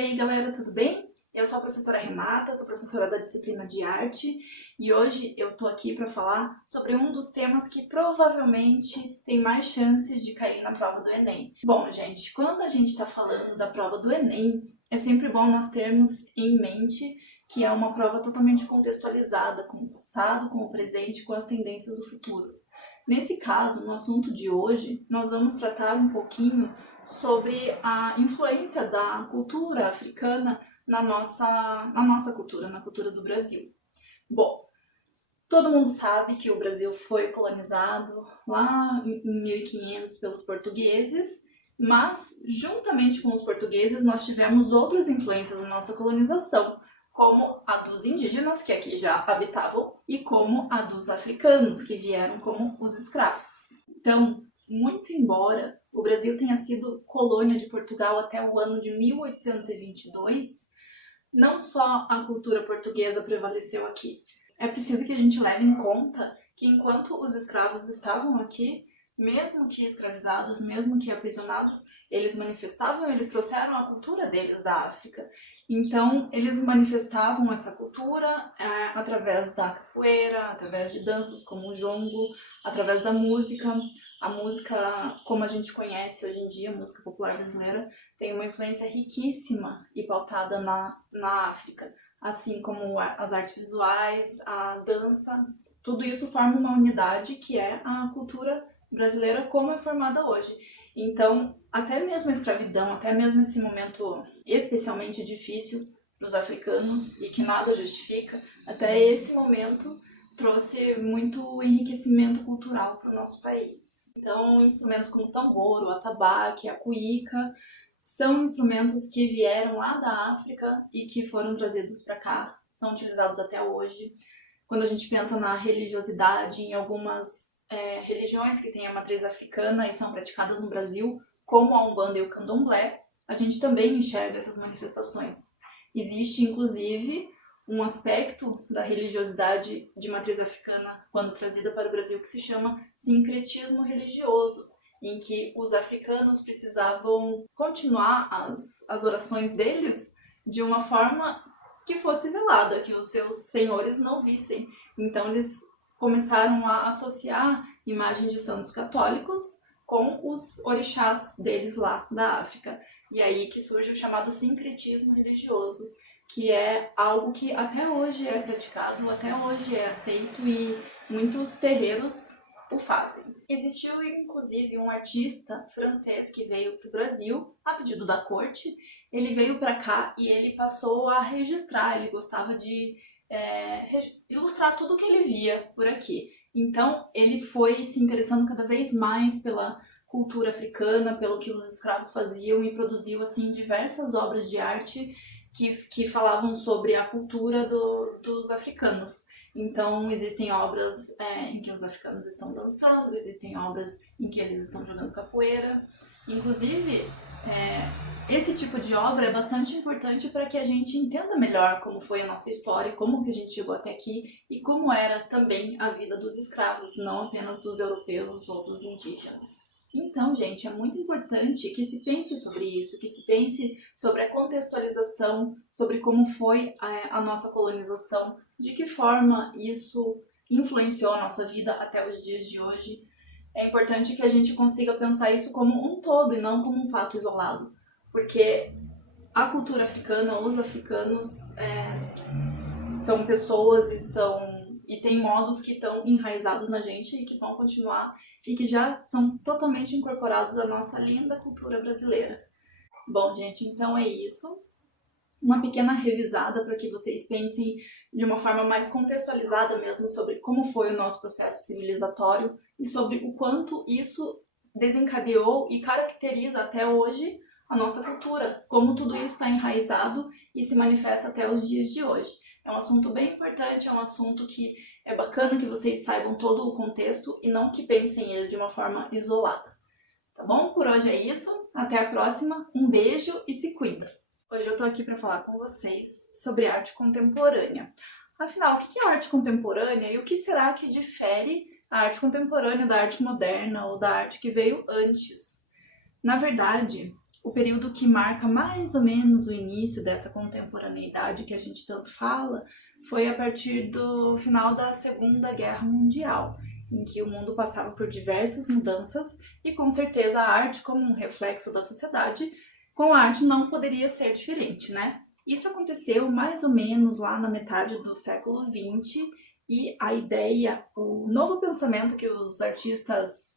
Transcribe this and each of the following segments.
aí galera, tudo bem? Eu sou a professora Renata, sou professora da disciplina de arte e hoje eu tô aqui para falar sobre um dos temas que provavelmente tem mais chances de cair na prova do Enem. Bom, gente, quando a gente tá falando da prova do Enem, é sempre bom nós termos em mente que é uma prova totalmente contextualizada com o passado, com o presente, com as tendências do futuro. Nesse caso, no assunto de hoje, nós vamos tratar um pouquinho sobre a influência da cultura africana na nossa cultura, na cultura do Brasil. Bom, todo mundo sabe que o Brasil foi colonizado lá em 1500 pelos portugueses, mas juntamente com os portugueses nós tivemos outras influências na nossa colonização, como a dos indígenas, que aqui já habitavam, e como a dos africanos, que vieram como os escravos. Então, muito embora o Brasil tenha sido colônia de Portugal até o ano de 1822, não só a cultura portuguesa prevaleceu aqui. É preciso que a gente leve em conta que enquanto os escravos estavam aqui, mesmo que escravizados, mesmo que aprisionados, eles manifestavam, eles trouxeram a cultura deles da África. Então, eles manifestavam essa cultura através da capoeira, através de danças como o jongo, através da música. A música, como a gente conhece hoje em dia, a música popular brasileira, tem uma influência riquíssima e pautada na África, assim como as artes visuais, a dança, tudo isso forma uma unidade que é a cultura brasileira como é formada hoje. Então, até mesmo a escravidão, até mesmo esse momento especialmente difícil para os africanos e que nada justifica, até esse momento trouxe muito enriquecimento cultural para o nosso país. Então, instrumentos como o tambor, o atabaque, a cuíca, são instrumentos que vieram lá da África e que foram trazidos para cá, são utilizados até hoje. Quando a gente pensa na religiosidade, em algumas religiões que têm a matriz africana e são praticadas no Brasil, como a Umbanda e o Candomblé, a gente também enxerga essas manifestações. Existe, inclusive, um aspecto da religiosidade de matriz africana, quando trazida para o Brasil, que se chama sincretismo religioso, em que os africanos precisavam continuar as orações deles de uma forma que fosse velada, que os seus senhores não vissem. Então eles começaram a associar imagens de santos católicos com os orixás deles lá da África. E aí que surge o chamado sincretismo religioso, que é algo que até hoje é praticado, até hoje é aceito e muitos terreiros o fazem. Existiu inclusive um artista francês que veio para o Brasil a pedido da corte. Ele veio para cá e ele passou a registrar, ele gostava de ilustrar tudo que ele via por aqui. Então ele foi se interessando cada vez mais pela cultura africana, pelo que os escravos faziam e produziu assim diversas obras de arte que falavam sobre a cultura dos africanos. Então, existem obras em que os africanos estão dançando, existem obras em que eles estão jogando capoeira. Inclusive, esse tipo de obra é bastante importante para que a gente entenda melhor como foi a nossa história, como que a gente chegou até aqui e como era também a vida dos escravos, não apenas dos europeus ou dos indígenas. Então, gente, é muito importante que se pense sobre isso, que se pense sobre a contextualização, sobre como foi a nossa colonização, de que forma isso influenciou a nossa vida até os dias de hoje. É importante que a gente consiga pensar isso como um todo e não como um fato isolado, porque a cultura africana, os africanos são pessoas e têm modos que estão enraizados na gente e que vão continuar e que já são totalmente incorporados à nossa linda cultura brasileira. Bom, gente, então é isso. Uma pequena revisada para que vocês pensem de uma forma mais contextualizada mesmo sobre como foi o nosso processo civilizatório e sobre o quanto isso desencadeou e caracteriza até hoje a nossa cultura, como tudo isso está enraizado e se manifesta até os dias de hoje. É um assunto bem importante, é um assunto que é bacana que vocês saibam todo o contexto e não que pensem ele de uma forma isolada. Tá bom? Por hoje é isso. Até a próxima. Um beijo e se cuida! Hoje eu tô aqui para falar com vocês sobre arte contemporânea. Afinal, o que é arte contemporânea e o que será que difere a arte contemporânea da arte moderna ou da arte que veio antes? Na verdade, o período que marca mais ou menos o início dessa contemporaneidade que a gente tanto fala foi a partir do final da Segunda Guerra Mundial, em que o mundo passava por diversas mudanças e com certeza a arte, como um reflexo da sociedade, com a arte não poderia ser diferente, né? Isso aconteceu mais ou menos lá na metade do século XX e a ideia, o novo pensamento que os artistas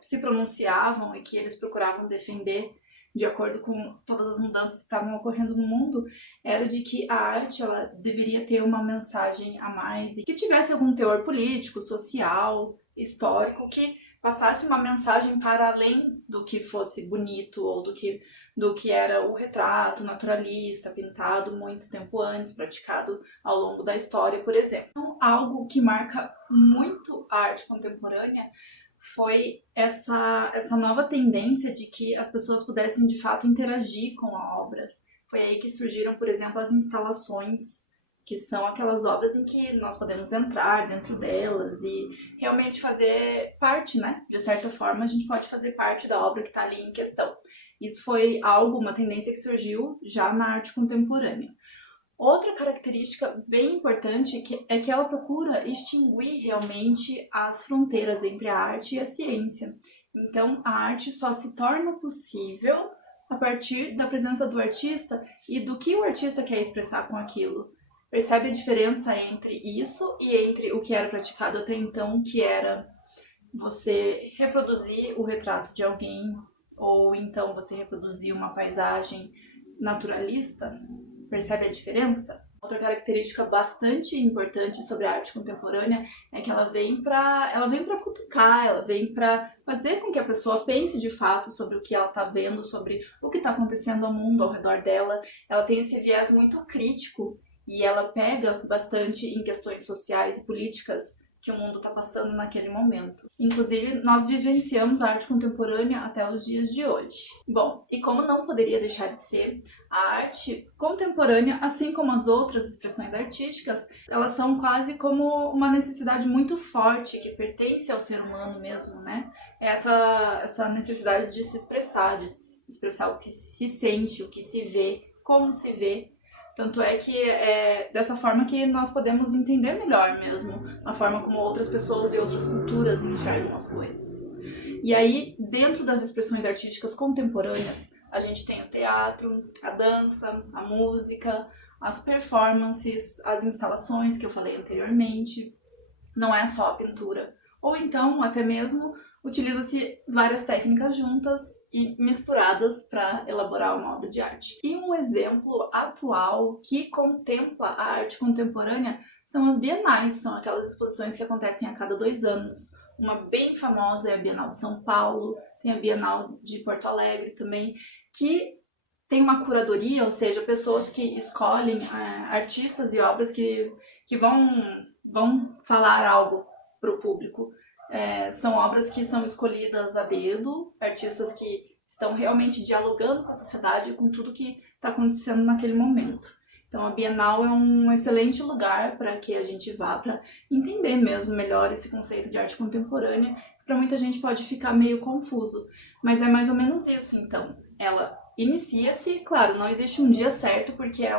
se pronunciavam e que eles procuravam defender de acordo com todas as mudanças que estavam ocorrendo no mundo, era de que a arte ela deveria ter uma mensagem a mais e que tivesse algum teor político, social, histórico, que passasse uma mensagem para além do que fosse bonito ou do que era o retrato naturalista, pintado muito tempo antes, praticado ao longo da história, por exemplo. Então, algo que marca muito a arte contemporânea foi essa nova tendência de que as pessoas pudessem de fato interagir com a obra. Foi aí que surgiram, por exemplo, as instalações, que são aquelas obras em que nós podemos entrar dentro delas e realmente fazer parte, né? De certa forma, a gente pode fazer parte da obra que está ali em questão. Isso foi uma tendência que surgiu já na arte contemporânea. Outra característica bem importante é que ela procura extinguir realmente as fronteiras entre a arte e a ciência. Então, a arte só se torna possível a partir da presença do artista e do que o artista quer expressar com aquilo. Percebe a diferença entre isso e entre o que era praticado até então, que era você reproduzir o retrato de alguém, ou então você reproduzir uma paisagem naturalista? Percebe a diferença? Outra característica bastante importante sobre a arte contemporânea é que ela vem para cutucar, ela vem para fazer com que a pessoa pense de fato sobre o que ela está vendo, sobre o que está acontecendo ao mundo ao redor dela. Ela tem esse viés muito crítico e ela pega bastante em questões sociais e políticas que o mundo está passando naquele momento. Inclusive, nós vivenciamos a arte contemporânea até os dias de hoje. Bom, e como não poderia deixar de ser, a arte contemporânea, assim como as outras expressões artísticas, elas são quase como uma necessidade muito forte que pertence ao ser humano mesmo, né? Essa necessidade de se expressar o que se sente, o que se vê, como se vê. Tanto é que é dessa forma que nós podemos entender melhor mesmo a forma como outras pessoas e outras culturas enxergam as coisas. E aí, dentro das expressões artísticas contemporâneas, a gente tem o teatro, a dança, a música, as performances, as instalações que eu falei anteriormente. Não é só a pintura. Ou então, até mesmo, utiliza-se várias técnicas juntas e misturadas para elaborar uma obra de arte. E um exemplo atual que contempla a arte contemporânea são as bienais, são aquelas exposições que acontecem a cada 2 anos. Uma bem famosa é a Bienal de São Paulo, tem a Bienal de Porto Alegre também, que tem uma curadoria, ou seja, pessoas que escolhem artistas e obras que vão falar algo para o público. São obras que são escolhidas a dedo, artistas que estão realmente dialogando com a sociedade, com tudo que está acontecendo naquele momento. Então a Bienal é um excelente lugar para que a gente vá para entender mesmo melhor esse conceito de arte contemporânea, que para muita gente pode ficar meio confuso, mas é mais ou menos isso. Então, ela inicia-se, claro, não existe um dia certo, porque é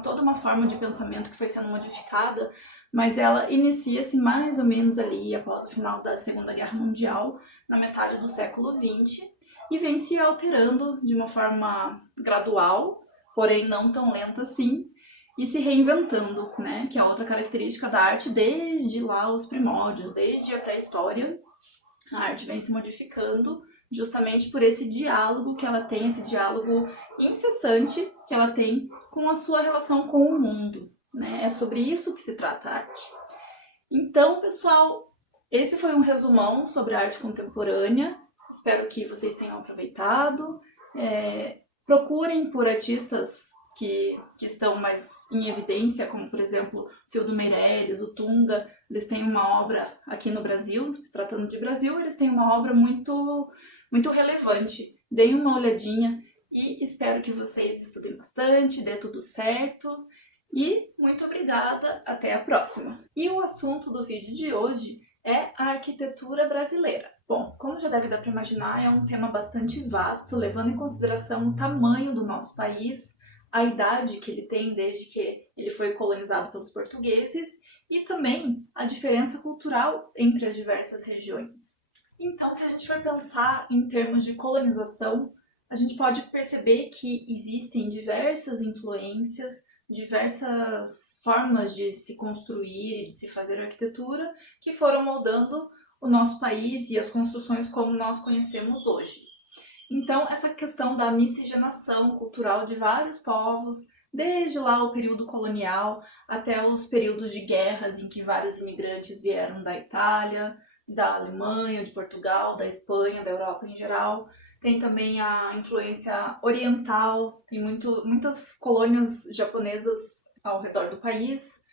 toda uma forma de pensamento que foi sendo modificada, mas ela inicia-se mais ou menos ali após o final da Segunda Guerra Mundial, na metade do século XX, e vem se alterando de uma forma gradual, porém não tão lenta assim, e se reinventando, né? Que é outra característica da arte desde lá os primórdios, desde a pré-história. A arte vem se modificando justamente por esse diálogo que ela tem, esse diálogo incessante que ela tem com a sua relação com o mundo, né? É sobre isso que se trata a arte. Então, pessoal, esse foi um resumão sobre a arte contemporânea. Espero que vocês tenham aproveitado. Procurem por artistas que estão mais em evidência, como, por exemplo, Cildo Meirelles, o Tunga. Eles têm uma obra aqui no Brasil, se tratando de Brasil, eles têm uma obra muito, muito relevante. Deem uma olhadinha e espero que vocês estudem bastante, dê tudo certo. E muito obrigada, até a próxima! E o assunto do vídeo de hoje é a arquitetura brasileira. Bom, como já deve dar para imaginar, é um tema bastante vasto, levando em consideração o tamanho do nosso país, a idade que ele tem desde que ele foi colonizado pelos portugueses e também a diferença cultural entre as diversas regiões. Então, se a gente for pensar em termos de colonização, a gente pode perceber que existem diversas influências, diversas formas de se construir e de se fazer arquitetura que foram moldando o nosso país e as construções como nós conhecemos hoje. Então, essa questão da miscigenação cultural de vários povos, desde lá o período colonial até os períodos de guerras em que vários imigrantes vieram da Itália, da Alemanha, de Portugal, da Espanha, da Europa em geral. Tem também a influência oriental, tem muitas colônias japonesas ao redor do país.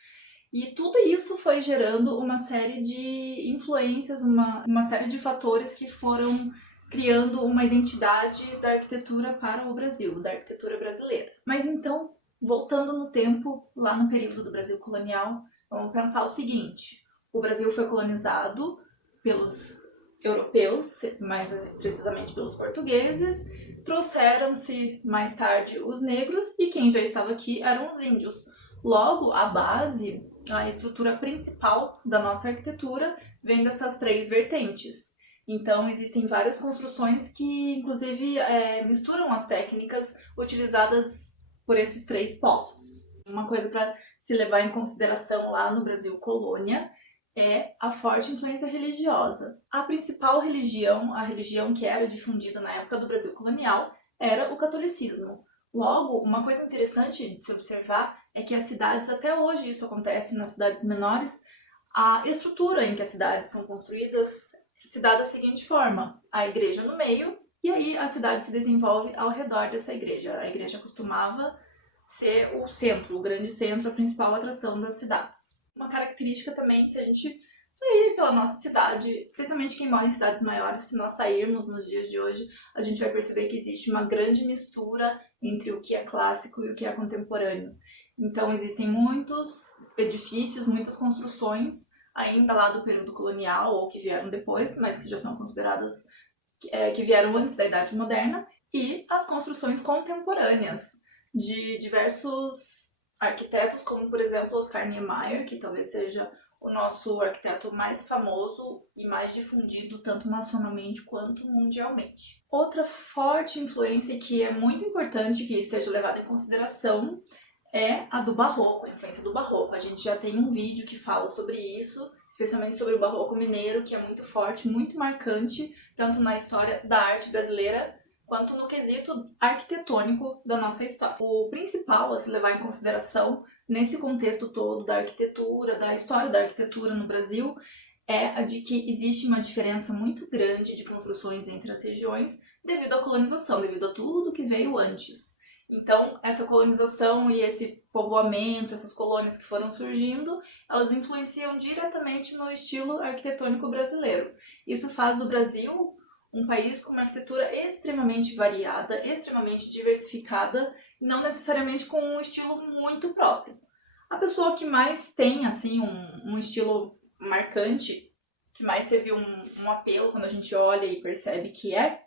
E tudo isso foi gerando uma série de influências, uma série de fatores que foram criando uma identidade da arquitetura para o Brasil, da arquitetura brasileira. Mas então, voltando no tempo, lá no período do Brasil colonial, vamos pensar o seguinte: o Brasil foi colonizado pelos europeus, mais precisamente pelos portugueses, trouxeram-se mais tarde os negros e quem já estava aqui eram os índios. Logo, a estrutura principal da nossa arquitetura vem dessas três vertentes. Então, existem várias construções que, inclusive, misturam as técnicas utilizadas por esses três povos. Uma coisa para se levar em consideração lá no Brasil colônia, é a forte influência religiosa. A principal religião, a religião que era difundida na época do Brasil colonial, era o catolicismo. Logo, uma coisa interessante de se observar é que as cidades, até hoje isso acontece nas cidades menores, a estrutura em que as cidades são construídas se dá da seguinte forma: a igreja no meio, e aí a cidade se desenvolve ao redor dessa igreja. A igreja costumava ser o centro, o grande centro, a principal atração das cidades. Uma característica também, se a gente sair pela nossa cidade, especialmente quem mora em cidades maiores, se nós sairmos nos dias de hoje, a gente vai perceber que existe uma grande mistura entre o que é clássico e o que é contemporâneo. Então existem muitos edifícios, muitas construções ainda lá do período colonial ou que vieram depois, mas que já são consideradas que vieram antes da Idade Moderna, e as construções contemporâneas de diversos arquitetos, como por exemplo Oscar Niemeyer, que talvez seja o nosso arquiteto mais famoso e mais difundido tanto nacionalmente quanto mundialmente. Outra forte influência que é muito importante que seja levada em consideração é a do Barroco, a influência do Barroco. A gente já tem um vídeo que fala sobre isso, especialmente sobre o Barroco mineiro, que é muito forte, muito marcante, tanto na história da arte brasileira, quanto no quesito arquitetônico da nossa história. O principal a se levar em consideração nesse contexto todo da arquitetura, da história da arquitetura no Brasil, é a de que existe uma diferença muito grande de construções entre as regiões devido à colonização, devido a tudo que veio antes. Então, essa colonização e esse povoamento, essas colônias que foram surgindo, elas influenciam diretamente no estilo arquitetônico brasileiro. Isso faz do Brasil um país com uma arquitetura extremamente variada, extremamente diversificada, e não necessariamente com um estilo muito próprio. A pessoa que mais tem assim um estilo marcante, que mais teve um apelo quando a gente olha e percebe que é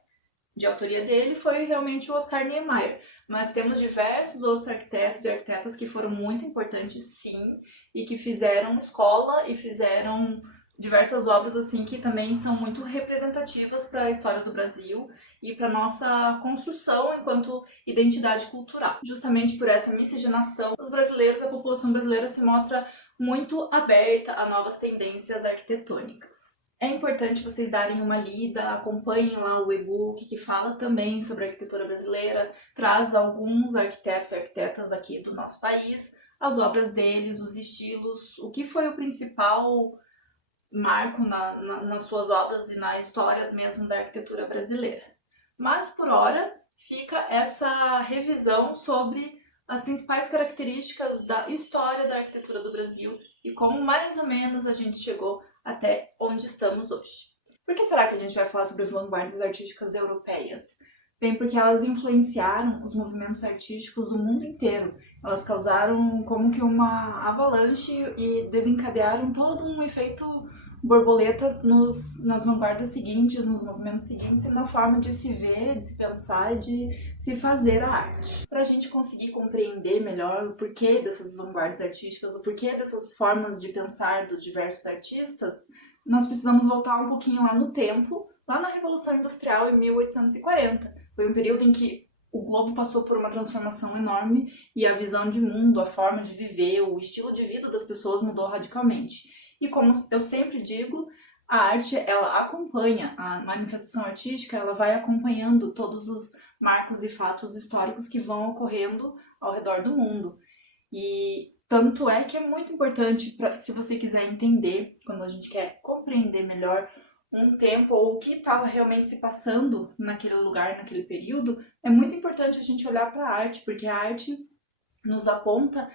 de autoria dele, foi realmente o Oscar Niemeyer. Mas temos diversos outros arquitetos e arquitetas que foram muito importantes, sim, e que fizeram escola e fizeram diversas obras assim que também são muito representativas para a história do Brasil e para nossa construção enquanto identidade cultural. Justamente por essa miscigenação, os brasileiros, a população brasileira se mostra muito aberta a novas tendências arquitetônicas. É importante vocês darem uma lida, acompanhem lá o e-book que fala também sobre a arquitetura brasileira, traz alguns arquitetos e arquitetas aqui do nosso país, as obras deles, os estilos, o que foi o principal marco nas suas obras e na história mesmo da arquitetura brasileira. Mas por hora fica essa revisão sobre as principais características da história da arquitetura do Brasil e como mais ou menos a gente chegou até onde estamos hoje. Por que será que a gente vai falar sobre vanguardas artísticas europeias? Bem, porque elas influenciaram os movimentos artísticos do mundo inteiro. Elas causaram como que uma avalanche e desencadearam todo um efeito borboleta nas vanguardas seguintes, nos movimentos seguintes e na forma de se ver, de se pensar e de se fazer a arte. Para a gente conseguir compreender melhor o porquê dessas vanguardas artísticas, o porquê dessas formas de pensar dos diversos artistas, nós precisamos voltar um pouquinho lá no tempo, lá na Revolução Industrial em 1840. Foi um período em que o globo passou por uma transformação enorme e a visão de mundo, a forma de viver, o estilo de vida das pessoas mudou radicalmente. E como eu sempre digo, a arte, ela acompanha, a manifestação artística, ela vai acompanhando todos os marcos e fatos históricos que vão ocorrendo ao redor do mundo. E tanto é que é muito importante, se você quiser entender, quando a gente quer compreender melhor um tempo ou o que estava realmente se passando naquele lugar, naquele período, é muito importante a gente olhar para a arte, porque a arte nos aponta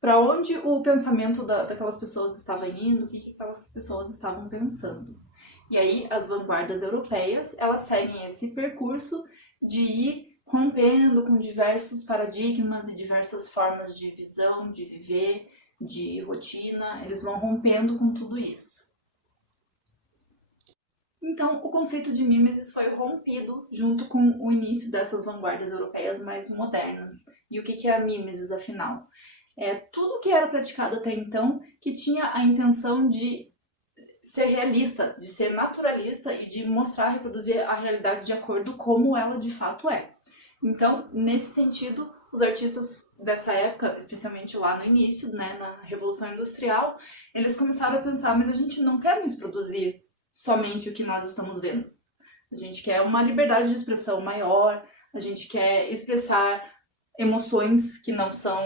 para onde o pensamento daquelas pessoas estava indo, o que aquelas pessoas estavam pensando. E aí as vanguardas europeias, elas seguem esse percurso de ir rompendo com diversos paradigmas e diversas formas de visão, de viver, de rotina, eles vão rompendo com tudo isso. Então, o conceito de mimesis foi rompido junto com o início dessas vanguardas europeias mais modernas. E o que é a mimesis, afinal? É tudo que era praticado até então que tinha a intenção de ser realista, de ser naturalista e de mostrar, reproduzir a realidade de acordo como ela de fato é. Então, nesse sentido, os artistas dessa época, especialmente lá no início, né, na Revolução Industrial, eles começaram a pensar, mas a gente não quer mais produzir somente o que nós estamos vendo. A gente quer uma liberdade de expressão maior, a gente quer expressar emoções que não são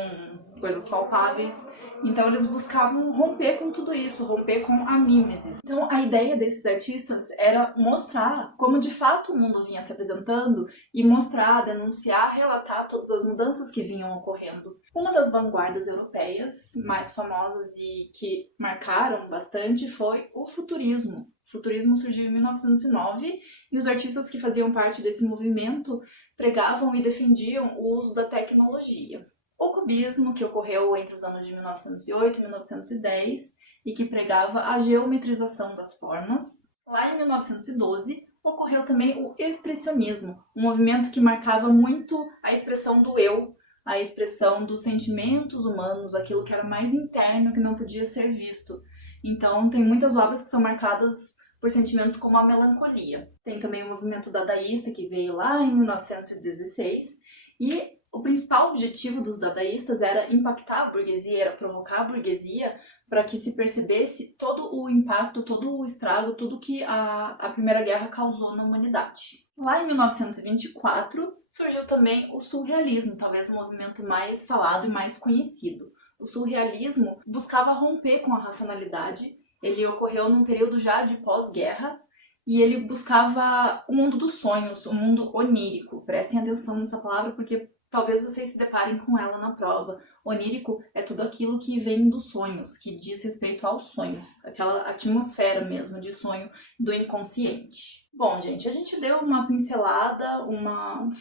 coisas palpáveis. Então eles buscavam romper com tudo isso, romper com a mimesis. Então a ideia desses artistas era mostrar como de fato o mundo vinha se apresentando e mostrar, denunciar, relatar todas as mudanças que vinham ocorrendo. Uma das vanguardas europeias mais famosas e que marcaram bastante foi o futurismo. O futurismo surgiu em 1909 e os artistas que faziam parte desse movimento pregavam e defendiam o uso da tecnologia. O cubismo, que ocorreu entre os anos de 1908 e 1910 e que pregava a geometrização das formas. Lá em 1912 ocorreu também o expressionismo, um movimento que marcava muito a expressão do eu, a expressão dos sentimentos humanos, aquilo que era mais interno, que não podia ser visto. Então tem muitas obras que são marcadas por sentimentos como a melancolia. Tem também o movimento dadaísta, que veio lá em 1916, e o principal objetivo dos dadaístas era impactar a burguesia, era provocar a burguesia para que se percebesse todo o impacto, todo o estrago, tudo que a Primeira Guerra causou na humanidade. Lá em 1924 surgiu também o surrealismo, talvez o movimento mais falado e mais conhecido. O surrealismo buscava romper com a racionalidade. Ele ocorreu num período já de pós-guerra e ele buscava o mundo dos sonhos, o mundo onírico. Prestem atenção nessa palavra porque talvez vocês se deparem com ela na prova. Onírico é tudo aquilo que vem dos sonhos, que diz respeito aos sonhos, aquela atmosfera mesmo de sonho do inconsciente. Bom, gente, a gente deu uma pincelada,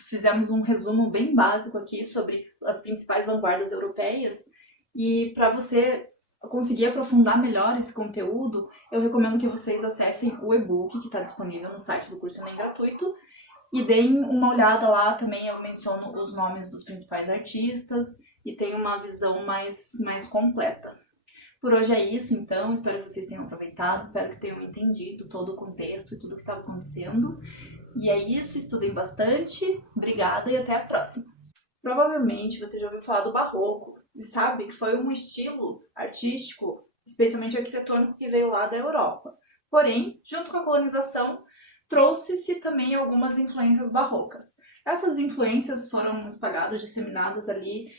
fizemos um resumo bem básico aqui sobre as principais vanguardas europeias e para você conseguir aprofundar melhor esse conteúdo, eu recomendo que vocês acessem o e-book que está disponível no site do curso Enem Gratuito e deem uma olhada lá também, eu menciono os nomes dos principais artistas e tem uma visão mais completa. Por hoje é isso, então, espero que vocês tenham aproveitado, espero que tenham entendido todo o contexto e tudo que estava acontecendo. E é isso, estudem bastante, obrigada e até a próxima! Provavelmente você já ouviu falar do Barroco e sabe que foi um estilo artístico, especialmente arquitetônico, que veio lá da Europa. Porém, junto com a colonização, trouxe-se também algumas influências barrocas. Essas influências foram espalhadas, disseminadas ali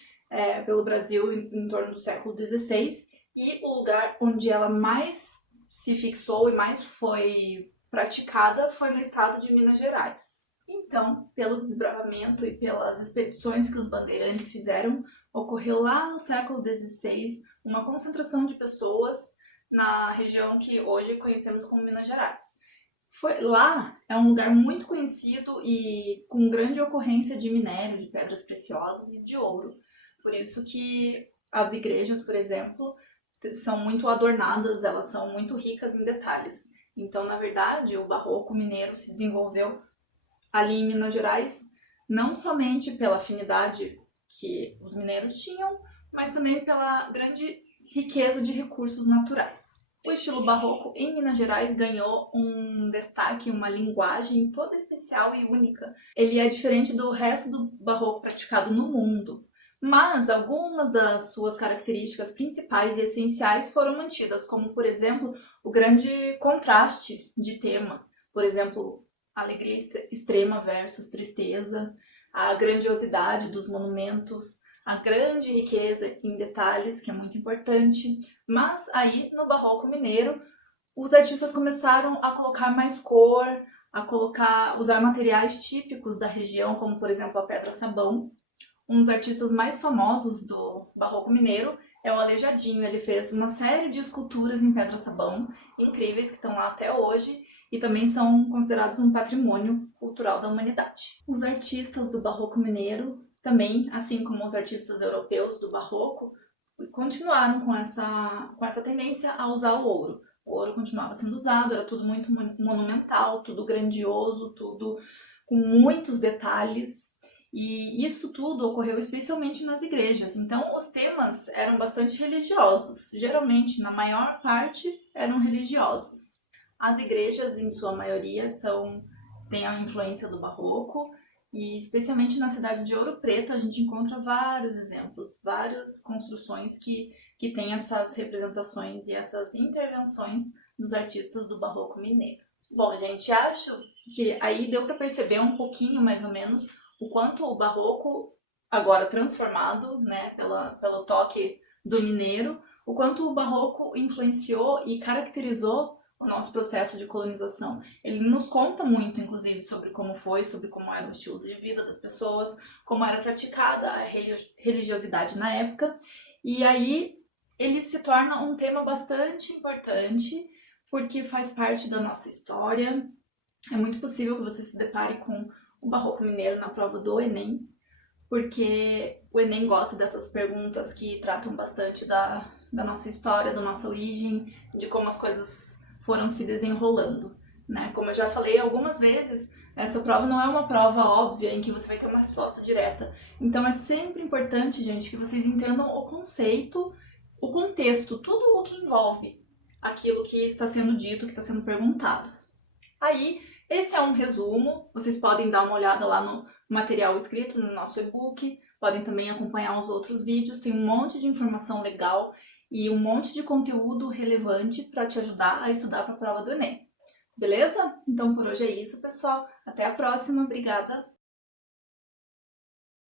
pelo Brasil em torno do século XVI e o lugar onde ela mais se fixou e mais foi praticada foi no estado de Minas Gerais. Então, pelo desbravamento e pelas expedições que os bandeirantes fizeram, ocorreu lá no século XVI uma concentração de pessoas na região que hoje conhecemos como Minas Gerais. Lá é um lugar muito conhecido e com grande ocorrência de minério, de pedras preciosas e de ouro. Por isso que as igrejas, por exemplo, são muito adornadas, elas são muito ricas em detalhes. Então, na verdade, o barroco mineiro se desenvolveu ali em Minas Gerais, não somente pela afinidade que os mineiros tinham, mas também pela grande riqueza de recursos naturais. O estilo barroco em Minas Gerais ganhou um destaque, uma linguagem toda especial e única. Ele é diferente do resto do barroco praticado no mundo, mas algumas das suas características principais e essenciais foram mantidas, como, por exemplo, o grande contraste de tema. Por exemplo, alegria extrema versus tristeza, a grandiosidade dos monumentos, a grande riqueza em detalhes, que é muito importante. Mas aí, no barroco mineiro, os artistas começaram a colocar mais cor, usar materiais típicos da região, como por exemplo a pedra-sabão. Um dos artistas mais famosos do barroco mineiro é o Aleijadinho. Ele fez uma série de esculturas em pedra-sabão incríveis que estão lá até hoje e também são considerados um patrimônio cultural da humanidade. Os artistas do barroco mineiro também, assim como os artistas europeus do barroco, continuaram com essa tendência a usar o ouro. O ouro continuava sendo usado, era tudo muito monumental, tudo grandioso, tudo com muitos detalhes. E isso tudo ocorreu especialmente nas igrejas. Então, os temas eram bastante religiosos. Geralmente, na maior parte, eram religiosos. As igrejas, em sua maioria, têm a influência do barroco. E especialmente na cidade de Ouro Preto, a gente encontra vários exemplos, várias construções que têm essas representações e essas intervenções dos artistas do barroco mineiro. Bom, gente, acho que aí deu para perceber um pouquinho, mais ou menos, o quanto o barroco, agora transformado, né, pelo toque do mineiro, o quanto o barroco influenciou e caracterizou o nosso processo de colonização. Ele nos conta muito, inclusive, sobre como foi, sobre como era o estilo de vida das pessoas, como era praticada a religiosidade na época. E aí ele se torna um tema bastante importante, porque faz parte da nossa história. É muito possível que você se depare com o barroco mineiro na prova do Enem, porque o Enem gosta dessas perguntas que tratam bastante da nossa história, da nossa origem, de como as coisas foram se desenrolando, né? Como eu já falei algumas vezes, essa prova não é uma prova óbvia em que você vai ter uma resposta direta. Então é sempre importante, gente, que vocês entendam o conceito, o contexto, tudo o que envolve aquilo que está sendo dito, que está sendo perguntado. Aí, esse é um resumo, vocês podem dar uma olhada lá no material escrito no nosso e-book, podem também acompanhar os outros vídeos, tem um monte de informação legal e um monte de conteúdo relevante para te ajudar a estudar para a prova do Enem. Beleza? Então por hoje é isso, pessoal. Até a próxima. Obrigada!